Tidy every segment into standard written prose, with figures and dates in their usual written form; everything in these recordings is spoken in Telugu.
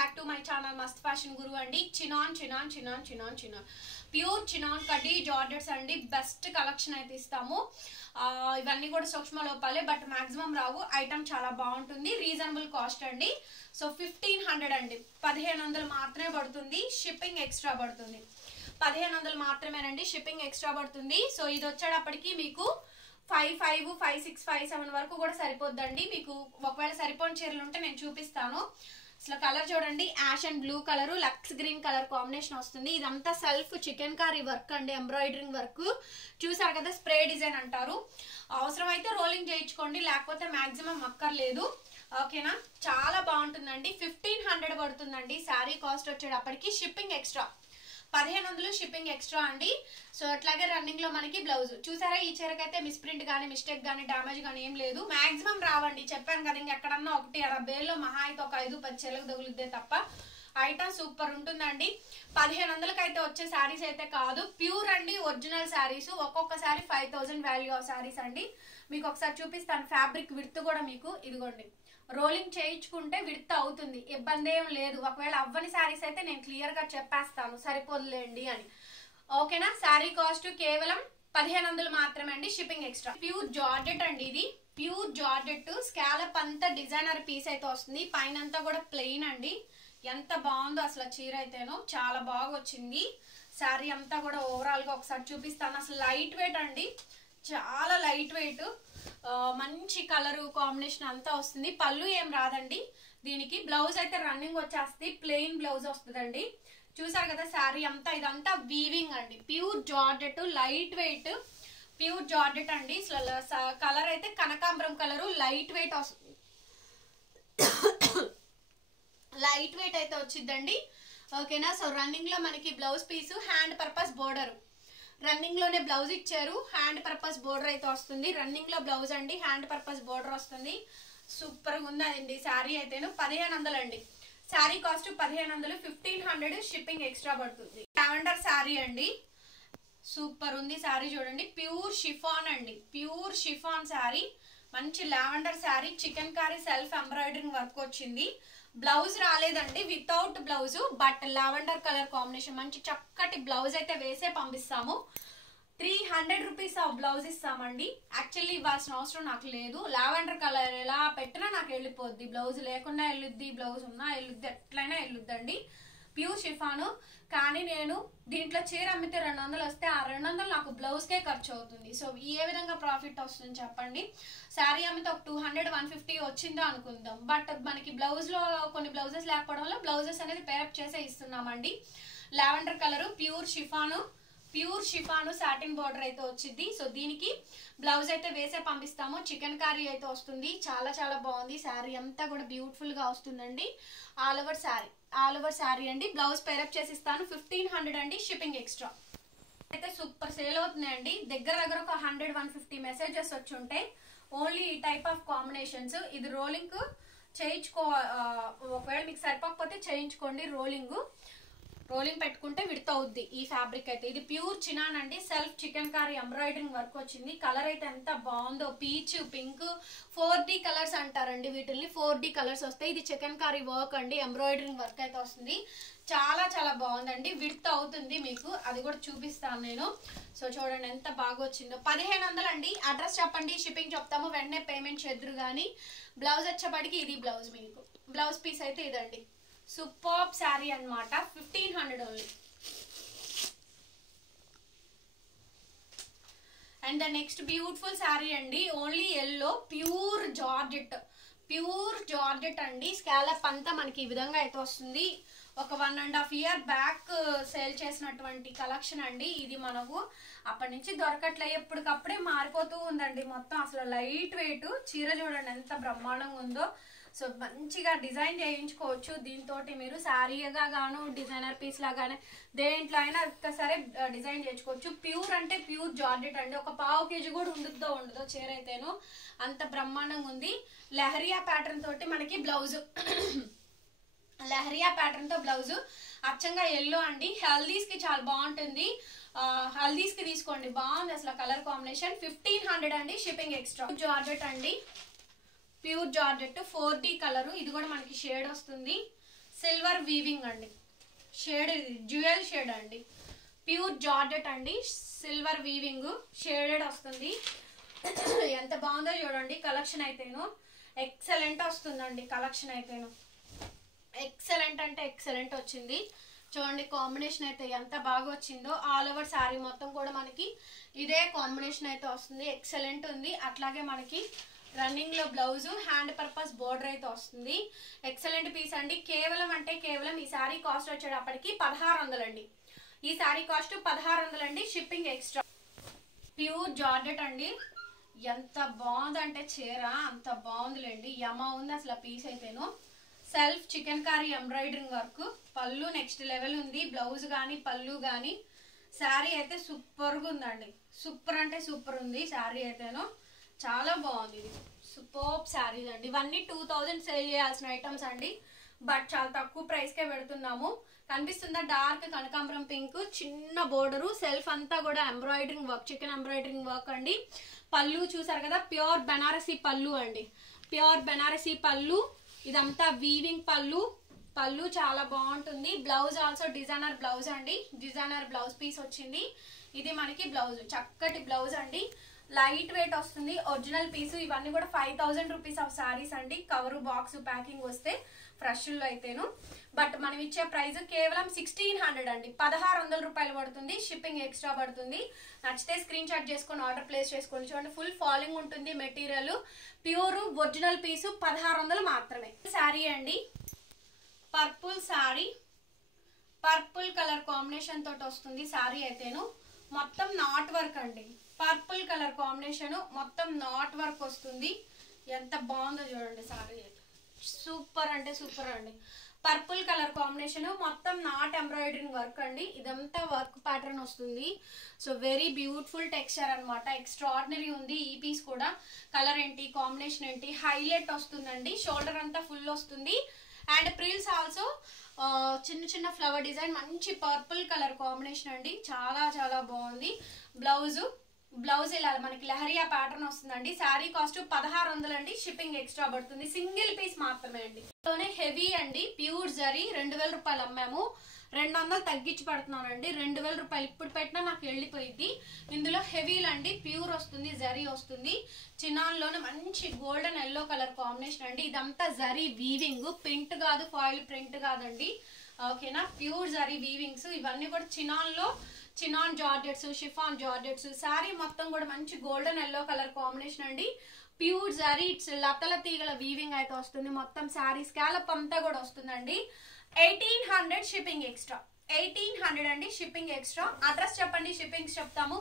back to my channel Mast Fashion Guru andi. Chinon pure chinon కడ్డీ జార్జెట్స్ అండి. బెస్ట్ కలెక్షన్ అయితే ఇస్తాము. ఇవన్నీ కూడా సూక్ష్మ లోపాలే, బట్ మాక్సిమం రావు. ఐటమ్ చాలా బాగుంటుంది, రీజనబుల్ కాస్ట్ అండి. సో 1500 అండి, 1500 మాత్రమే పడుతుంది. షిప్పింగ్ ఎక్స్ట్రా పడుతుంది. 1500 మాత్రమేనండి, షిప్పింగ్ ఎక్స్ట్రా పడుతుంది. సో ఇది వచ్చేటప్పటికి మీకు 55, 56, 57 వరకు కూడా సరిపోద్దండి. మీకు ఒకవేళ సరిపోని చీరలు ఉంటే నేను చూపిస్తాను. అసలు కలర్ చూడండి, యాష్ అండ్ బ్లూ కలర్, లక్స్ గ్రీన్ కలర్ కాంబినేషన్ వస్తుంది. ఇదంతా సెల్ఫ్ చికెన్ కారీ వర్క్ అండి, ఎంబ్రాయిడరింగ్ వర్క్. చూసారు కదా, స్ప్రే డిజైన్ అంటారు. అవసరమైతే రోలింగ్ చేయించుకోండి, లేకపోతే మాక్సిమం అక్కర్లేదు. ఓకేనా, చాలా బాగుంటుందండి. 1500 పడుతుందండి. శారీ కాస్ట్ వచ్చేటప్పటికి షిప్పింగ్ ఎక్స్ట్రా 1500 షిప్పింగ్ ఎక్స్ట్రా అండి. సో అట్లాగే రన్నింగ్ లో మనకి బ్లౌజ్ చూసారా. ఈ చీరకైతే మిస్ప్రింట్ గానీ మిస్టేక్ గానీ డ్యామేజ్ గానీ ఏం లేదు. మాక్సిమం రావండి, చెప్పాను కదా. ఇంకెక్కడన్నా 1-60 మహా అయితే ఒక 5-10 చీరలకు తగులుద్దే తప్ప ఐటమ్ సూపర్ ఉంటుందండి. 1500కి అయితే వచ్చే శారీస్ అయితే కాదు, ప్యూర్ అండి, ఒరిజినల్ శారీస్. ఒక్కొక్క శారీ 5000 వాల్యూ ఆఫ్ శారీస్ అండి. మీకు ఒకసారి చూపిస్తాను. ఫ్యాబ్రిక్ విడ్త్ కూడా మీకు ఇదిగోండి, రోలింగ్ చేయించుకుంటే విడ్త్ అవుతుంది, ఇబ్బంది ఏం లేదు. ఒకవేళ అవ్వని శారీస్ అయితే నేను క్లియర్ గా చెప్పేస్తాను, సరిపోదులేండి అని. ఓకేనా, శారీ కాస్ట్ కేవలం 1500 మాత్రమే అండి, షిప్పింగ్ ఎక్స్ట్రా. ప్యూర్ జార్జెట్ అండి, ఇది ప్యూర్ జార్జెట్. స్కాలప్ అంతా డిజైనర్ పీస్ అయితే వస్తుంది, పైన అంతా కూడా ప్లెయిన్ అండి. ఎంత బాగుందో అసలు చీర అయితేనో, చాలా బాగా వచ్చింది. శారీ అంతా కూడా ఓవరాల్ గా ఒకసారి చూపిస్తాను. అసలు లైట్ వెయిట్ అండి, చాలా లైట్ వెయిట్. మంచి కలర్ కాంబినేషన్ అంతా వస్తుంది. పళ్ళు ఏం రాదండి దీనికి. బ్లౌజ్ అయితే రన్నింగ్ వచ్చేస్తుంది, ప్లెయిన్ బ్లౌజ్ వస్తుందండి. చూసారు కదా, శారీ అంతా ఇదంతా వీవింగ్ అండి. Pure georgette, light weight, pure georgette అండి. కలర్ అయితే కనకాంబరం కలరు, లైట్ వెయిట్ వస్తుంది. లైట్ వెయిట్ అయితే వచ్చిందండి. ఓకేనా, సో రన్నింగ్ లో మనకి blouse piece, hand purpose border. Running లోనే బ్లౌజ్ ఇచ్చారు, హ్యాండ్ పర్పస్ బోర్డర్ అయితే వస్తుంది. రన్నింగ్ లో బ్లౌజ్ అండి, హ్యాండ్ పర్పస్ బోర్డర్ వస్తుంది. సూపర్ గా ఉందండి శారీ అయితేను. 1500 అండి శారీ కాస్ట్, 1500. 1500 షిప్పింగ్ ఎక్స్ట్రా పడుతుంది. లావెండర్ శారీ అండి, సూపర్ ఉంది శారీ. చూడండి, ప్యూర్ షిఫాన్ అండి, ప్యూర్ షిఫాన్ శారీ. మంచి lavender sari, chikankari self embroidering work వచ్చింది. బ్లౌజ్ రాలేదండి, without blouse, but lavender colour combination. మంచి చక్కటి బ్లౌజ్ అయితే వేసే పంపిస్తాము. 300 రూపీస్ ఆఫ్ బ్లౌజ్ ఇస్తామండి. యాక్చువల్లీ ఇవ్వాల్సిన అవసరం నాకు లేదు. లావెండర్ కలర్ ఎలా పెట్టినా నాకు వెళ్ళిపోద్ది. బ్లౌజ్ లేకుండా వెళ్ళుద్ది, బ్లౌజ్ ఉన్నా వెళ్ళుద్ది, ఎట్లయినా వెళ్ళుద్దండి. Pure chiffon. కానీ నేను దీంట్లో చీర అమ్మితే 200 వస్తే ఆ 200 నాకు బ్లౌజ్కే ఖర్చు అవుతుంది. సో ఏ విధంగా ప్రాఫిట్ వస్తుంది చెప్పండి. శారీ అమ్మితే ఒక 200-150 వచ్చిందో అనుకుందాం, బట్ మనకి బ్లౌజ్ లో కొన్ని బ్లౌజెస్ లేకపోవడం వల్ల బ్లౌజెస్ అనేది పేరప్ చేసే ఇస్తున్నామండి. Lavender colour, pure chiffon, pure chiffon satin border అయితే వచ్చింది. సో దీనికి బ్లౌజ్ అయితే వేసే పంపిస్తాము. చికెన్ కర్రీ అయితే వస్తుంది. చాలా చాలా బాగుంది. శారీ అంతా కూడా బ్యూటిఫుల్ గా వస్తుందండి. All over sari, all over sari అండి. బ్లౌజ్ పేరప్ చేసి ఇస్తాను. 1500 అండి, షిప్పింగ్ ఎక్స్ట్రా. అయితే సూపర్ సేల్ అవుతున్నాయండి. దగ్గర దగ్గర ఒక 100-150 మెసేజెస్ వచ్చి ఉంటాయి. ఓన్లీ ఈ టైప్ ఆఫ్ కాంబినేషన్స్. ఇది రోలింగ్ చేయించుకో, ఒకవేళ మీకు సరిపోకపోతే చేయించుకోండి. రోలింగ్ పెట్టుకుంటే విడత అవుద్ది ఈ ఫ్యాబ్రిక్ అయితే. ఇది ప్యూర్ చినాన్ అండి, self chikankari embroidering work వచ్చింది. కలర్ అయితే ఎంత బాగుందో, పీచ్, పింక్, 4D కలర్స్ అంటారండి వీటిల్ని. 4D కలర్స్ వస్తాయి. ఇది చికెన్ కారీ వర్క్ అండి, ఎంబ్రాయిడరింగ్ వర్క్ అయితే వస్తుంది. చాలా చాలా బాగుందండి. విడత అవుతుంది మీకు, అది కూడా చూపిస్తాను నేను. సో చూడండి ఎంత బాగా వచ్చిందో. 1500 అండి. అడ్రస్ చెప్పండి, షిప్పింగ్ చెప్తాము, వెంటనే పేమెంట్ చేద్దరు. కానీ బ్లౌజ్ వచ్చేప్పటికి ఇది బ్లౌజ్, మీకు బ్లౌజ్ పీస్ అయితే ఇదండి. సూపర్ శారీ అన్నమాట. 1500 only. And the next beautiful sari అండి, only yellow, pure georgette, pure georgette అండి. స్కాలప్ అంతా మనకి ఈ విధంగా అయితే వస్తుంది. ఒక 1.5 ఇయర్ బ్యాక్ సేల్ చేసినటువంటి కలెక్షన్ అండి ఇది. మనకు అప్పటి నుంచి దొరకట్లే, ఎప్పటికప్పుడే మారిపోతూ ఉందండి మొత్తం. అసలు లైట్ వెయిట్ చీర చూడండి ఎంత బ్రహ్మాండంగా ఉందో. సో మంచిగా డిజైన్ చేయించుకోవచ్చు దీంతో. మీరు శారీగా గాను, డిజైనర్ పీస్ లాగానే దేంట్లో అయినా సరే డిజైన్ చేయించుకోవచ్చు. ప్యూర్ అంటే ప్యూర్ జార్జెట్ అండి. ఒక 1/2 kg కూడా ఉండదో చీర అయితేను, అంత బ్రహ్మాండంగా ఉంది. లెహరియా ప్యాటర్న్ తోటి మనకి బ్లౌజ్, లెహరియా ప్యాటర్న్ తో బ్లౌజ్. అచ్చంగా ఎల్లో అండి. హల్దీస్ కి చాలా బాగుంటుంది. హల్దీస్ కి తీసుకోండి, బాగుంది అసలు కలర్ కాంబినేషన్. 1500 అండి, షిప్పింగ్ ఎక్స్ట్రా. జార్జెట్ అండి, ప్యూర్ జార్జెట్, 4D కలర్. ఇది కూడా మనకి షేడ్ వస్తుంది. సిల్వర్ వీవింగ్ అండి, షేడ్ ఇది డ్యూయల్ షేడ్ అండి, ప్యూర్ జార్జెట్ అండి, సిల్వర్ వీవింగ్ షేడెడ్ వస్తుంది. ఎంత బాగుందో చూడండి కలెక్షన్ అయితేను, ఎక్సలెంట్ వస్తుందండి కలెక్షన్ అయితేను, ఎక్సలెంట్ అంటే ఎక్సలెంట్ వచ్చింది. చూడండి కాంబినేషన్ అయితే ఎంత బాగా వచ్చిందో, ఆల్ ఓవర్ శారీ మొత్తం కూడా మనకి ఇదే కాంబినేషన్ అయితే వస్తుంది, ఎక్సలెంట్ ఉంది. అట్లాగే మనకి రన్నింగ్ లో బ్లౌజ్, హ్యాండ్ పర్పస్ బోర్డర్ అయితే వస్తుంది. ఎక్సలెంట్ పీస్ అండి. కేవలం అంటే కేవలం ఈ శారీ కాస్ట్ వచ్చేటప్పటికి 1600 అండి. ఈ శారీ కాస్ట్ 1600 అండి, షిప్పింగ్ ఎక్స్ట్రా. ప్యూర్ జార్జెట్ అండి, ఎంత బాగుందంటే చీర అంత బాగుందిలేండి, యమా ఉంది అసలు పీస్ అయితేను. Self chikankari embroidering work, పళ్ళు నెక్స్ట్ లెవెల్ ఉంది, బ్లౌజ్ కానీ పళ్ళు కానీ. శారీ అయితే సూపర్గా ఉందండి, సూపర్ అంటే సూపర్ ఉంది శారీ అయితేను, చాలా బాగుంది. ఇది సూపర్ శారీస్ అండి. ఇవన్నీ 2000 సేల్ చేయాల్సిన ఐటమ్స్ అండి, బట్ చాలా తక్కువ ప్రైస్కే పెడుతున్నాము. కనిపిస్తుందా డార్క్ కనకాంబరం పింక్, చిన్న బోర్డరు, సెల్ఫ్ అంతా కూడా embroidering work, chicken embroidering work అండి. పళ్ళు చూసారు కదా, ప్యూర్ బెనారసీ పళ్ళు అండి, ప్యూర్ బెనారసీ పళ్ళు. ఇదంతా వీవింగ్ పళ్ళు, పళ్ళు చాలా బాగుంటుంది. బ్లౌజ్ ఆల్సో డిజైనర్ బ్లౌజ్ అండి, డిజైనర్ బ్లౌజ్ పీస్ వచ్చింది. ఇది మనకి బ్లౌజ్, చక్కటి బ్లౌజ్ అండి, లైట్ వెయిట్ వస్తుంది, ఒరిజినల్ పీసు. ఇవన్నీ కూడా 5000 రూపీస్ ఆఫ్ శారీస్ అండి, కవరు బాక్స్ ప్యాకింగ్ వస్తే ఫ్రెష్లో అయితేను. బట్ మనం ఇచ్చే ప్రైస్ కేవలం 1600 అండి, 1600 రూపాయలు పడుతుంది, షిప్పింగ్ ఎక్స్ట్రా పడుతుంది. నచ్చితే స్క్రీన్ షాట్ చేసుకొని ఆర్డర్ ప్లేస్ చేసుకోండి. చూడండి ఫుల్ ఫాలింగ్ ఉంటుంది మెటీరియల్, ప్యూర్ ఒరిజినల్ పీసు, 1600 మాత్రమే. శారీ అండి, purple sari, purple colour combination తోటి వస్తుంది శారీ అయితేను. మొత్తం నాట్ వర్క్ అండి, పర్పుల్ కలర్ కాంబినేషన్ మొత్తం నాట్ వర్క్ వస్తుంది. ఎంత బాగుందో చూడండి శారీ అయితే, సూపర్ అంటే సూపర్ అండి. పర్పుల్ కలర్ కాంబినేషన్ మొత్తం నాట్ ఎంబ్రాయిడరింగ్ వర్క్ అండి, ఇదంతా వర్క్ ప్యాటర్న్ వస్తుంది. సో వెరీ బ్యూటిఫుల్ టెక్స్చర్ అనమాట, ఎక్స్ట్రాడినరీ ఉంది. ఈ పీస్ కూడా కలర్ ఏంటి, కాంబినేషన్ ఏంటి, హైలైట్ వస్తుందండి. షోల్డర్ అంతా ఫుల్ వస్తుంది, అండ్ ప్రిల్స్ ఆల్సో చిన్న చిన్న ఫ్లవర్ డిజైన్, మంచి పర్పుల్ కలర్ కాంబినేషన్ అండి, చాలా చాలా బాగుంది. బ్లౌజ్ ఇలా మనకి లహరియా ప్యాటర్న్ వస్తుందండి. శారీ కాస్ట్ 1600 అండి, షిప్పింగ్ ఎక్స్ట్రా పడుతుంది. సింగిల్ పీస్ మాత్రమే అండి. హెవీ అండి, ప్యూర్ జరీ 2000 రూపాయలు అమ్మాము, 200 తగ్గించి పడుతున్నానండి. 2000 రూపాయలు ఇప్పుడు పెట్టినా నాకు వెళ్ళిపోయింది. ఇందులో హెవీలు అండి, ప్యూర్ వస్తుంది, జరీ వస్తుంది. చినాన్లోనే మంచి గోల్డెన్ ఎల్లో కలర్ కాంబినేషన్ అండి. ఇదంతా జరీ వీవింగ్, ప్రింట్ కాదు, ఫాయిల్ ప్రింట్ కాదండి, ఓకేనా. ప్యూర్ జరీ వీవింగ్స్, ఇవన్నీ కూడా chinon georgettes, chiffon georgettes. Sari మొత్తం కూడా మంచి గోల్డెన్ ఎల్లో కలర్ కాంబినేషన్ అండి, ప్యూర్ జరీ, ఇట్స్ లతల తీగల వీవింగ్ అయితే వస్తుంది. మొత్తం శారీ స్కాలప్ అంతా కూడా వస్తుందండి. 1800 షిప్పింగ్ ఎక్స్ట్రా, 1800 అండి, షిప్పింగ్ ఎక్స్ట్రా. అడ్రస్ చెప్పండి, షిప్పింగ్స్ చెప్తాము.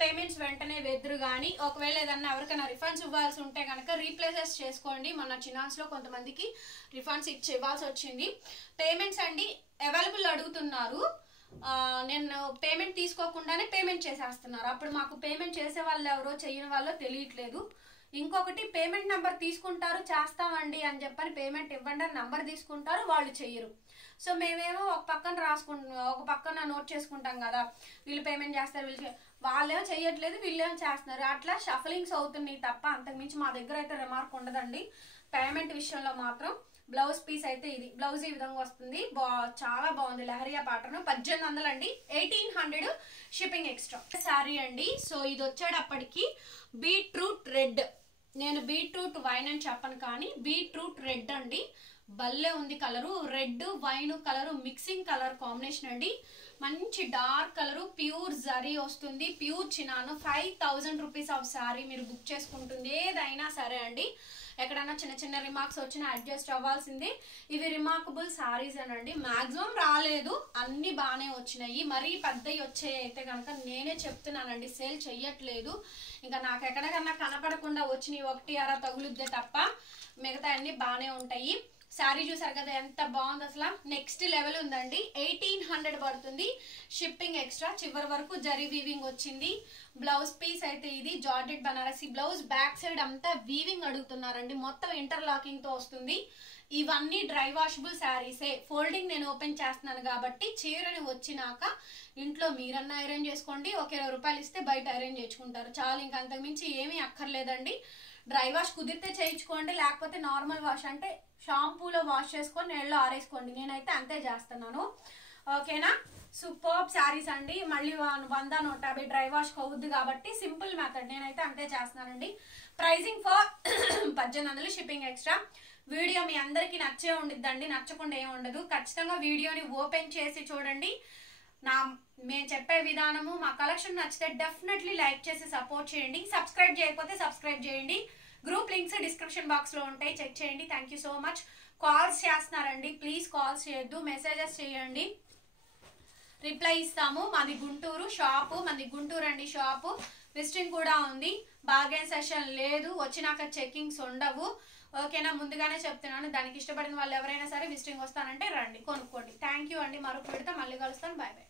పేమెంట్స్ వెంటనే వెదురు కానీ, ఒకవేళ ఏదన్నా ఎవరికైనా రిఫండ్స్ ఇవ్వాల్సి ఉంటే కనుక రీప్లేసెస్ చేసుకోండి. మన చినాన్స్లో కొంతమందికి రిఫండ్స్ ఇవ్వాల్సి వచ్చింది. పేమెంట్స్ అండి అవైలబుల్ అడుగుతున్నారు, నేను పేమెంట్ తీసుకోకుండానే పేమెంట్ చేసేస్తున్నారు. అప్పుడు మాకు పేమెంట్ చేసే వాళ్ళు ఎవరో చేయని వాళ్ళో తెలియట్లేదు. ఇంకొకటి పేమెంట్ నెంబర్ తీసుకుంటారు, చేస్తామండి అని చెప్పని పేమెంట్ ఇవ్వండి అని నెంబర్ తీసుకుంటారు, వాళ్ళు చెయ్యరు. సో మేమేమో ఒక పక్కన నోట్ చేసుకుంటాం కదా, వీళ్ళు పేమెంట్ చేస్తారు, వాళ్ళేమో చెయ్యట్లేదు, వీళ్ళేమో చేస్తున్నారు. అట్లా షఫలింగ్స్ అవుతున్నాయి తప్ప అంతకుమించి మా దగ్గర అయితే రిమార్క్ ఉండదండి పేమెంట్ విషయంలో మాత్రం. బ్లౌజ్ పీస్ అయితే ఇది, బ్లౌజ్ ఈ విధంగా వస్తుంది, చాలా బాగుంది. లహరియా ప్యాటర్న్ 1800 అండి, 1800 షిప్పింగ్ ఎక్స్ట్రా. శారీ అండి, సో ఇది వచ్చేటప్పటికి బీట్రూట్ రెడ్, నేను బీట్రూట్ వైన్ అని చెప్పను కానీ బీట్రూట్ రెడ్ అండి, భలే ఉంది colour. Red wine colour mixing colour combination అండి, మంచి డార్క్ కలరు, ప్యూర్ జరీ వస్తుంది, ప్యూర్ చినాను. 5000 రూపీస్ ఆఫ్ శారీ మీరు బుక్ చేసుకుంటుంది ఏదైనా సరే అండి. ఎక్కడైనా చిన్న చిన్న రిమార్క్స్ వచ్చినా అడ్జస్ట్ అవ్వాల్సిందే. ఇవి రిమార్కబుల్ శారీస్ అనండి, మాక్సిమం రాలేదు, అన్ని బాగానే వచ్చినాయి. మరీ పెద్దవి వచ్చాయి అయితే కనుక నేనే చెప్తున్నానండి, సేల్ చెయ్యట్లేదు. ఇంకా నాకు ఎక్కడికన్నా కనపడకుండా వచ్చినాయి ఒకటి అరా తగులుద్దే తప్ప మిగతా అన్ని బాగానే ఉంటాయి. శారీ చూసారు కదా ఎంత బాగుంది, అసలు నెక్స్ట్ లెవెల్ ఉందండి. 1800 పడుతుంది, షిప్పింగ్ ఎక్స్ట్రా. చివరి వరకు జరీ వీవింగ్ వచ్చింది. బ్లౌజ్ పీస్ అయితే ఇది georgette Banarasi blouse, back side అంతా వీవింగ్ అడుగుతున్నారండి, మొత్తం ఇంటర్లాకింగ్ తో వస్తుంది. ఇవన్నీ డ్రై వాషబుల్ శారీసే. ఫోల్డింగ్ నేను ఓపెన్ చేస్తున్నాను కాబట్టి చీరని వచ్చినాక ఇంట్లో మీరన్నా ఐరన్ చేసుకోండి, ఒక 20 రూపాయలు ఇస్తే బయట ఐరన్ చేసుకుంటారు చాలు, ఇంక అంతకుమించి ఏమీ అక్కర్లేదండి. డ్రై వాష్ కుదిరితే చేయించుకోండి, లేకపోతే నార్మల్ వాష్ అంటే షాంపూలో వాష్ చేసుకొని నీళ్ళలో ఆరేసుకోండి. నేనైతే అంతే చేస్తున్నాను. ఓకేనా. సూపర్ శారీస్ అండి. మళ్ళీ 100-150 డ్రై వాష్ అవుద్ది కాబట్టి సింపుల్ మెథడ్, నేనైతే అంతే చేస్తున్నానండి. Pricing for 1800, shipping extra. Video మీ అందరికి నచ్చే ఉండిద్దండి, నచ్చకుండా ఏమి ఉండదు. ఖచ్చితంగా వీడియోని ఓపెన్ చేసి చూడండి. మేము చెప్పే విధానము మా కలెక్షన్ నచ్చితే డెఫినెట్లీ లైక్ చేసి సపోర్ట్ చేయండి. సబ్స్క్రైబ్ చేయకపోతే సబ్స్క్రైబ్ చేయండి. గ్రూప్ లింక్స్ డిస్క్రిప్షన్ బాక్స్ లో ఉంటాయి, చెక్ చేయండి. Thank you so much. Calls చేస్తున్నారండి, ప్లీజ్ కాల్స్ చేయొద్దు, మెసేజెస్ చేయండి, రిప్లై ఇస్తాము. మాది గుంటూరు షాపు, మాది గుంటూరు అండి షాపు. విజిటింగ్ కూడా ఉంది, బార్గెన్ సెషన్ లేదు, వచ్చినాక చెకింగ్స్ ఉండవు. ఓకేనా, ముందుగానే చెప్తున్నాను. దానికి ఇష్టపడిన వాళ్ళు ఎవరైనా సరే విజిటింగ్ వస్తానంటే రండి, కొనుక్కోండి. థ్యాంక్ యూ అండి. మరొక వీడియోతో మళ్ళీ కలుస్తాను. Bye bye.